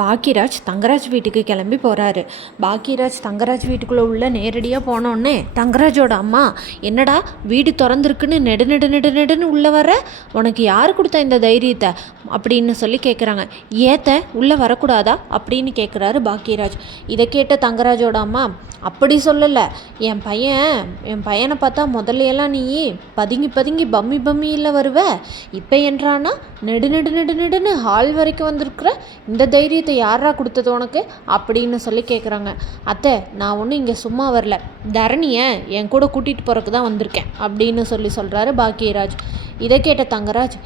பாக்கியராஜ் தங்கராஜ் வீட்டுக்கு கிளம்பி போகிறாரு. பாக்கியராஜ் தங்கராஜ் வீட்டுக்குள்ளே உள்ள நேரடியாக போனோடனே தங்கராஜோட அம்மா, என்னடா வீடு திறந்துருக்குன்னு நெடு நெடு நெடு நெடுன்னு உள்ளே வர, உனக்கு யார் கொடுத்தா இந்த தைரியத்தை அப்படின்னு சொல்லி கேட்குறாங்க. ஏத்த உள்ளே வரக்கூடாதா அப்படின்னு கேட்குறாரு பாக்கியராஜ். இதை கேட்ட தங்கராஜோட அம்மா, அப்படி சொல்லலை, என் பையனை பார்த்தா முதல்லையெல்லாம் நீ பதுங்கி பதுங்கி பம்மி பம்மியில் வருவ, இப்போ என்றானா நெடு நெடு நெடு நெடுன்னு ஹால் வரைக்கும் வந்திருக்கிற, இந்த தைரியத்தை யாரா கொடுத்தது உனக்கு அப்படின்னு சொல்லி கேட்குறாங்க. அத்தை, நான் ஒன்றும் இங்கே சும்மா வரல, தரணியை என் கூட கூட்டிகிட்டு போகிறக்கு தான் வந்திருக்கேன் அப்படின்னு சொல்கிறாரு பாக்கியராஜ். இதை கேட்ட தங்கராஜ்,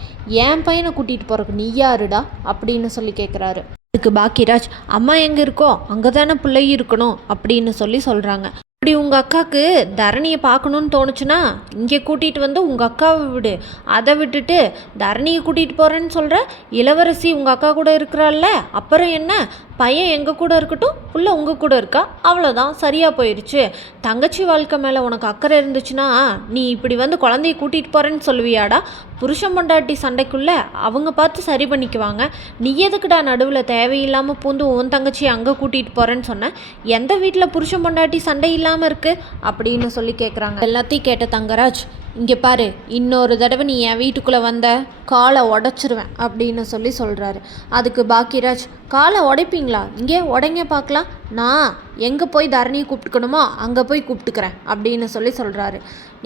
என் பையனை கூட்டிகிட்டு போகிறக்கு நீ யாருடா அப்படின்னு சொல்லி கேட்குறாரு. அதுக்கு பாக்கியராஜ், அம்மா எங்கே இருக்கோ அங்கே தானே பிள்ளையும் இருக்கணும் அப்படின்னு சொல்கிறாங்க. அப்படி உங்கள் அக்காவுக்கு தரணியை பார்க்கணுன்னு தோணுச்சுன்னா இங்கே கூட்டிகிட்டு வந்து உங்கள் அக்காவை விடு, அதை விட்டுட்டு தரணியை கூட்டிகிட்டு போகிறேன்னு சொல்கிற, இளவரசி உங்கள் அக்கா கூட இருக்கிறாள்ல, அப்புறம் என்ன, பையன் எங்கள் கூட இருக்கட்டும், புள்ள உங்கள் கூட இருக்கா, அவ்வளோதான், சரியாக போயிடுச்சு. தங்கச்சி வாழ்க்கை மேலே உனக்கு அக்கறை இருந்துச்சுன்னா நீ இப்படி வந்து குழந்தைய கூட்டிகிட்டு போகிறேன்னு சொல்லுவியாடா? புருஷன் பொண்டாட்டி சண்டைக்குள்ளே அவங்க பார்த்து சரி பண்ணிக்குவாங்க, நீ எதுக்குடா நடுவில் தேவையில்லாமல் பூந்து உன் தங்கச்சியை அங்கே கூட்டிகிட்டு போகிறேன்னு சொன்னேன், எந்த வீட்டில் புருஷன் பொண்டாட்டி சண்டை இல்லாமல் இருக்குது அப்படின்னு சொல்லி கேட்குறாங்க. எல்லாத்தையும் கேட்ட தங்கராஜ், இங்கே பாரு, இன்னொரு தடவை நீ என் வீட்டுக்குள்ளே வந்த காலை உடச்சிருவேன் அப்படின்னு சொல்கிறாரு. அதுக்கு பாக்கியராஜ், காலை உடைப்பீங்களா, இங்கே உடைங்க பார்க்கலாம், நான் எங்கே போய் தரணியை கூப்பிட்டுக்கணுமோ அங்கே போய் கூப்பிட்டுக்கிறேன் அப்படின்னு சொல்கிறாரு.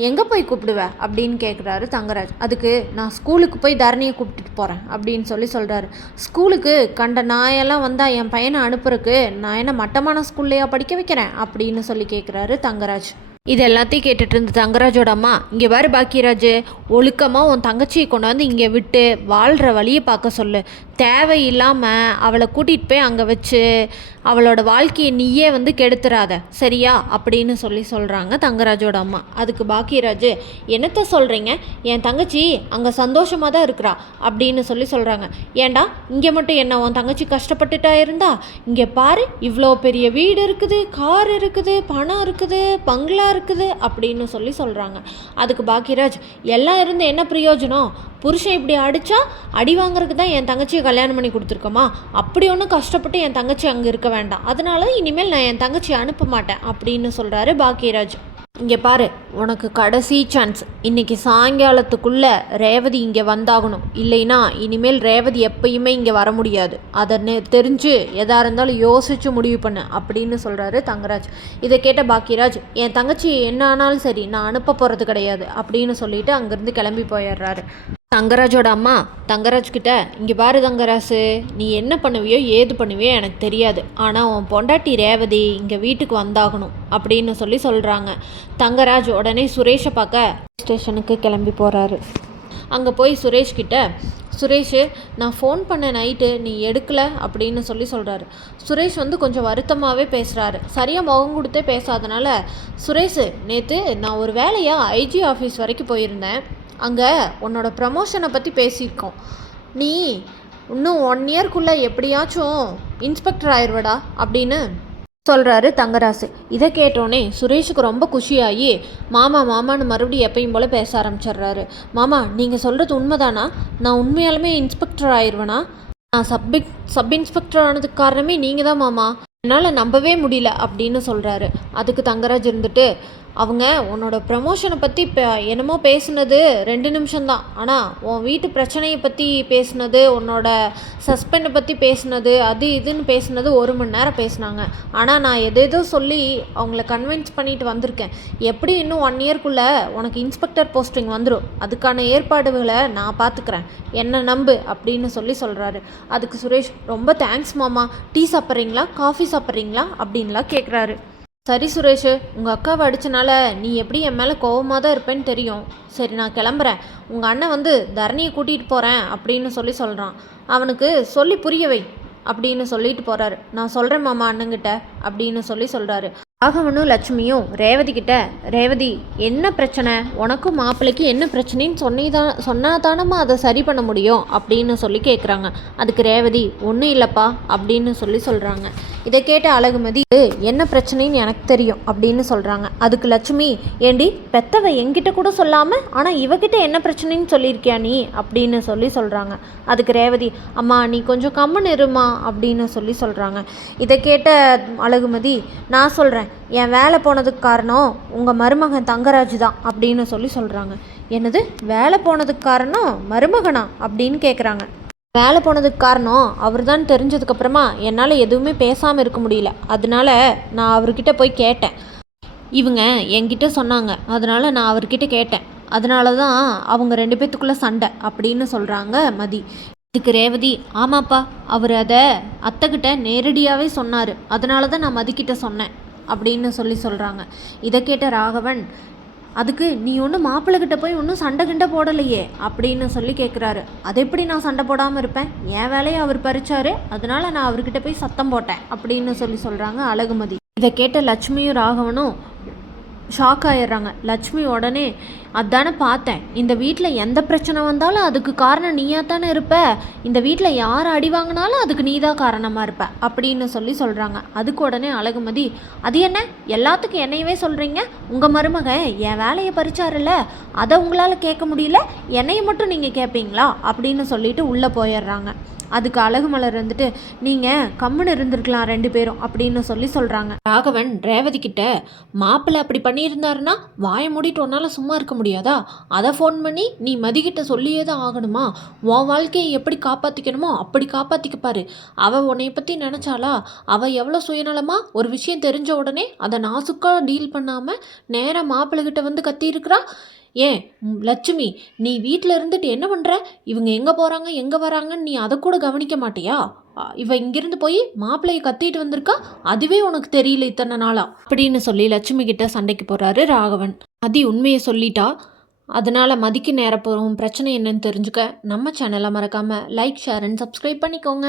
எங்கே போய் கூப்பிடுவேன் அப்படின்னு கேட்குறாரு தங்கராஜ். அதுக்கு நான் ஸ்கூலுக்கு போய் தரணியை கூப்பிட்டுட்டு போகிறேன் அப்படின்னு சொல்கிறாரு. ஸ்கூலுக்கு கண்ட நாயெல்லாம் வந்தால் என் பையனை அனுப்புறதுக்கு நான் என்ன மட்டமான ஸ்கூல்லையா படிக்க வைக்கிறேன் அப்படின்னு கேட்குறாரு தங்கராஜ். இது எல்லாத்தையும் கேட்டுட்டு இருந்த தங்கராஜோட அம்மா, இங்கே பாரு பாக்கியராஜ், ஒழுக்கமாக உன் தங்கச்சியை கொண்டாந்து இங்கே விட்டு வாழ்கிற வழியை பார்க்க சொல்லு, தேவையில்லாமல் அவளை கூட்டிகிட்டு போய் அங்கே வச்சு அவளோட வாழ்க்கையை நீயே வந்து கெடுத்துறாத, சரியா அப்படின்னு சொல்கிறாங்க தங்கராஜோட அம்மா. அதுக்கு பாக்கியராஜ், என்னத்தை சொல்கிறீங்க, என் தங்கச்சி அங்கே சந்தோஷமாக தான் இருக்கிறா அப்படின்னு சொல்கிறாங்க. ஏண்டா இங்கே மட்டும் என்ன உன் தங்கச்சி கஷ்டப்பட்டுட்டா இருந்தா, இங்கே பாரு, இவ்வளோ பெரிய வீடு இருக்குது, கார் இருக்குது, பணம் இருக்குது, பங்களா இருக்குது அப்படின்னு சொல்கிறாங்க. அதுக்கு பாக்கியராஜ், எல்லாம் இருந்து என்ன பிரயோஜனம், புருஷன் இப்படி அடித்தா அடி வாங்குறதுக்கு தான் என் தங்கச்சியை கல்யாணம் பண்ணி கொடுத்துருக்கோமா, அப்படி ஒன்றும் கஷ்டப்பட்டு என் தங்கச்சி அங்கே இருக்க வேண்டாம், அதனால இனிமேல் நான் என் தங்கச்சியை அனுப்ப மாட்டேன் அப்படின்னு சொல்கிறாரு பாக்கியராஜ். இங்கே பாரு, உனக்கு கடைசி சான்ஸ், இன்றைக்கி சாயங்காலத்துக்குள்ளே ரேவதி இங்கே வந்தாகணும், இல்லைன்னா இனிமேல் ரேவதி எப்பயுமே இங்கே வர முடியாது, அதை தெரிஞ்சு எதாக இருந்தாலும் யோசித்து முடிவு பண்ணு அப்படின்னு சொல்கிறாரு தங்கராஜ். இதை கேட்ட பாக்கியராஜ், என் தங்கச்சி என்ன ஆனாலும் சரி நான் அனுப்ப போகிறது கிடையாது அப்படின்னு சொல்லிட்டு அங்கேருந்து கிளம்பி போயிடுறாரு. தங்கராஜோட அம்மா தங்கராஜ்கிட்ட, இங்கே பாரு தங்கராசு, நீ என்ன பண்ணுவியோ ஏது பண்ணுவியோ எனக்கு தெரியாது, ஆனால் உன் பொண்டாட்டி ரேவதி இங்கே வீட்டுக்கு வந்தாகணும் அப்படின்னு சொல்கிறாங்க. தங்கராஜ் உடனே சுரேஷை பார்க்க ஸ்டேஷனுக்கு கிளம்பி போகிறாரு. அங்கே போய் சுரேஷ்கிட்ட, சுரேஷ், நான் ஃபோன் பண்ண நைட்டு நீ எடுக்கலை அப்படின்னு சொல்கிறாரு. சுரேஷ் வந்து கொஞ்சம் வருத்தமாகவே பேசுகிறாரு, சரியாக முகம் கொடுத்தே பேசாதனால, சுரேஷ், நேற்று நான் ஒரு வேலையாக ஐஜி ஆஃபீஸ் வரைக்கும் போயிருந்தேன், அங்கே உன்னோட ப்ரமோஷனை பற்றி பேசியிருக்கோம், நீ இன்னும் 1 இயர்க்குள்ளே எப்படியாச்சும் இன்ஸ்பெக்டர் ஆயிடுவடா அப்படின்னு சொல்கிறாரு தங்கராசு. இதை கேட்டோன்னே சுரேஷுக்கு ரொம்ப குஷியாகி மாமான்னு மறுபடியும் எப்பயும் போல் பேச ஆரம்பிச்சிடுறாரு. மாமா, நீங்கள் சொல்கிறது உண்மைதானா, நான் உண்மையாலுமே இன்ஸ்பெக்டர் ஆயிடுவேனா, நான் சப் இன்ஸ்பெக்டர் ஆனதுக்கு காரணமே நீங்கள் தான் மாமா, என்னால் நம்பவே முடியல அப்படின்னு சொல்கிறாரு. அதுக்கு தங்கராஜ் இருந்துட்டு, அவங்க உன்னோட ப்ரமோஷனை பற்றி என்னமோ பேசுனது 2 நிமிஷம்தான், ஆனால் உன் வீட்டு பிரச்சனையை பற்றி பேசுனது, உன்னோட சஸ்பெண்டை பற்றி பேசுனது, அது இதுன்னு பேசுனது 1 மணி நேரம் பேசினாங்க, ஆனால் நான் எதேதோ சொல்லி அவங்கள கன்வின்ஸ் பண்ணிட்டு வந்திருக்கேன், எப்படி இன்னும் 1 இயர்க்குள்ளே உனக்கு இன்ஸ்பெக்டர் போஸ்டிங் வந்துடும், அதுக்கான ஏற்பாடுகளை நான் பார்த்துக்கிறேன், என்ன நம்பு அப்படின்னு சொல்கிறாரு. அதுக்கு சுரேஷ், ரொம்ப தேங்க்ஸ் மாமா, டீ சாப்பிட்றீங்களா காஃபி சாப்பிட்றீங்களா அப்படின்லாம் கேட்குறாரு. சரி சுரேஷ், உங்கள் அக்காவை அடித்தனால நீ எப்படி என் மேலே கோவமாக தான் இருப்பேன்னு தெரியும், சரி நான் கிளம்புறேன், உங்கள் அண்ணன் வந்து தரணியை கூட்டிகிட்டு போகிறேன் அப்படின்னு சொல்கிறான், அவனுக்கு சொல்லி புரிய வை அப்படின்னு சொல்லிட்டு போகிறாரு. நான் சொல்கிறேன் மாமா அண்ணங்கிட்ட அப்படின்னு சொல்கிறாரு. ராகவனும் லட்சுமியும் ரேவதி கிட்ட, ரேவதி என்ன பிரச்சனை, உனக்கும் மாப்பிள்ளைக்கு என்ன பிரச்சனைன்னு சொன்னாதானம்மா அதை சரி பண்ண முடியும் அப்படின்னு கேட்குறாங்க. அதுக்கு ரேவதி, ஒன்றும் இல்லைப்பா அப்படின்னு சொல்கிறாங்க. இதை கேட்ட அழகுமதி என்ன பிரச்சனைன்னு எனக்கு தெரியும் அப்படின்னு சொல்கிறாங்க. அதுக்கு லட்சுமி, ஏண்டி பெத்தவ என்கிட்ட கூட சொல்லாமல் ஆனால் இவகிட்ட என்ன பிரச்சனைன்னு சொல்லியிருக்கியா நீ அப்படின்னு சொல்கிறாங்க. அதுக்கு ரேவதி, அம்மா நீ கொஞ்சம் கம்முன்னு இருமா அப்படின்னு சொல்கிறாங்க. இதை கேட்ட அழகுமதி, நான் சொல்கிறேன், என் வேலை போனதுக்கு காரணம் உங்கள் மருமகன் தங்கராஜ் தான் அப்படின்னு சொல்கிறாங்க. என்னது வேலை போனதுக்கு காரணம் மருமகனா அப்படின்னு கேட்குறாங்க. வேலை போனதுக்கு காரணம் அவர் தான் தெரிஞ்சதுக்கப்புறமா என்னால் எதுவுமே பேசாமல் இருக்க முடியல. அதனால நான் அவர்கிட்ட போய் கேட்டேன். இவங்க என்கிட்ட சொன்னாங்க, அதனால் நான் அவர்கிட்ட கேட்டேன். அதனால தான் அவங்க 2 பேத்துக்குள்ளே சண்டை அப்படின்னு சொல்கிறாங்க மதி. இதுக்கு ரேவதி, ஆமாப்பா அவர் அதை அத்தைக்கிட்ட நேரடியாகவே சொன்னார், அதனால தான் நான் மதிக்கிட்ட சொன்னேன் அப்படின்னு சொல்கிறாங்க. இதை கேட்ட ராகவன், அதுக்கு நீ ஒன்றும் மாப்பிள்ளைகிட்ட போய் ஒன்றும் சண்டை கிண்டை போடலையே அப்படின்னு கேட்குறாரு. அது எப்படி நான் சண்டை போடாமல் இருப்பேன், என் வேலையை அவர் பறிச்சாரு, அதனால நான் அவர்கிட்ட போய் சத்தம் போட்டேன் அப்படின்னு சொல்கிறாங்க அழகுமதி. இதை கேட்ட லட்சுமியும் ராகவனும் ஷாக் ஆயிடுறாங்க. லட்சுமி உடனே, அதானே பார்த்தேன், இந்த வீட்டில் எந்த பிரச்சனை வந்தாலும் அதுக்கு காரணம் நீயா தானே இருப்ப, இந்த வீட்டில் யார் அடி வாங்கினாலும் அதுக்கு நீ தான் காரணமாக இருப்ப அப்படின்னு சொல்கிறாங்க. அதுக்கு உடனே அழகுமதி, அது என்ன எல்லாத்துக்கும் என்னையவே சொல்கிறீங்க, உங்கள் மருமகன் என் வேலையை பறிச்சாருல்ல, அதை உங்களால் கேட்க முடியல, என்னையை மட்டும் நீங்கள் கேட்பீங்களா அப்படின்னு சொல்லிட்டு உள்ளே போயிடுறாங்க. அதுக்கு அழகுமலர் வந்துட்டு, நீங்கள் கம்முன்னு இருந்திருக்கலாம் 2 பேரும் அப்படின்னு சொல்கிறாங்க. ராகவன் ரேவதி கிட்ட, மாப்பிள்ளை அப்படி பண்ணியிருந்தாருன்னா வாயை மூடிட்டு உன்னால் சும்மா இருக்க முடியாதா, அதை ஃபோன் பண்ணி நீ மதிக்கிட்ட சொல்லியே தான் ஆகணுமா, உன் வாழ்க்கையை எப்படி காப்பாற்றிக்கணுமோ அப்படி காப்பாற்றிக்கப்பாரு, அவள் உன்னைய பற்றி நினச்சாலா, அவள் எவ்வளோ சுயநலமாக ஒரு விஷயம் தெரிஞ்ச உடனே அதை நாசுக்காக டீல் பண்ணாமல் நேராக மாப்பிள்ளைகிட்ட வந்து கத்தியிருக்கிறா. ஏன் லட்சுமி, நீ வீட்டில் இருந்துட்டு என்ன பண்ணுற, இவங்க எங்கே போகிறாங்க எங்கே வராங்கன்னு நீ அதை கூட கவனிக்க மாட்டியா, இவ இங்கிருந்து போய் மாப்பிள்ளையை கத்திட்டு வந்திருக்கா, அதுவே உனக்கு தெரியல இத்தனை நாளா அப்படின்னு லட்சுமி கிட்ட சண்டைக்கு போகிறாரு ராகவன். மதி உண்மையை சொல்லிட்டா, அதனால் மதிக்கு நேர போகிறோம் பிரச்சனை என்னன்னு தெரிஞ்சுக்க நம்ம சேனலை மறக்காமல் லைக், ஷேர் அண்ட் சப்ஸ்கிரைப் பண்ணிக்கோங்க.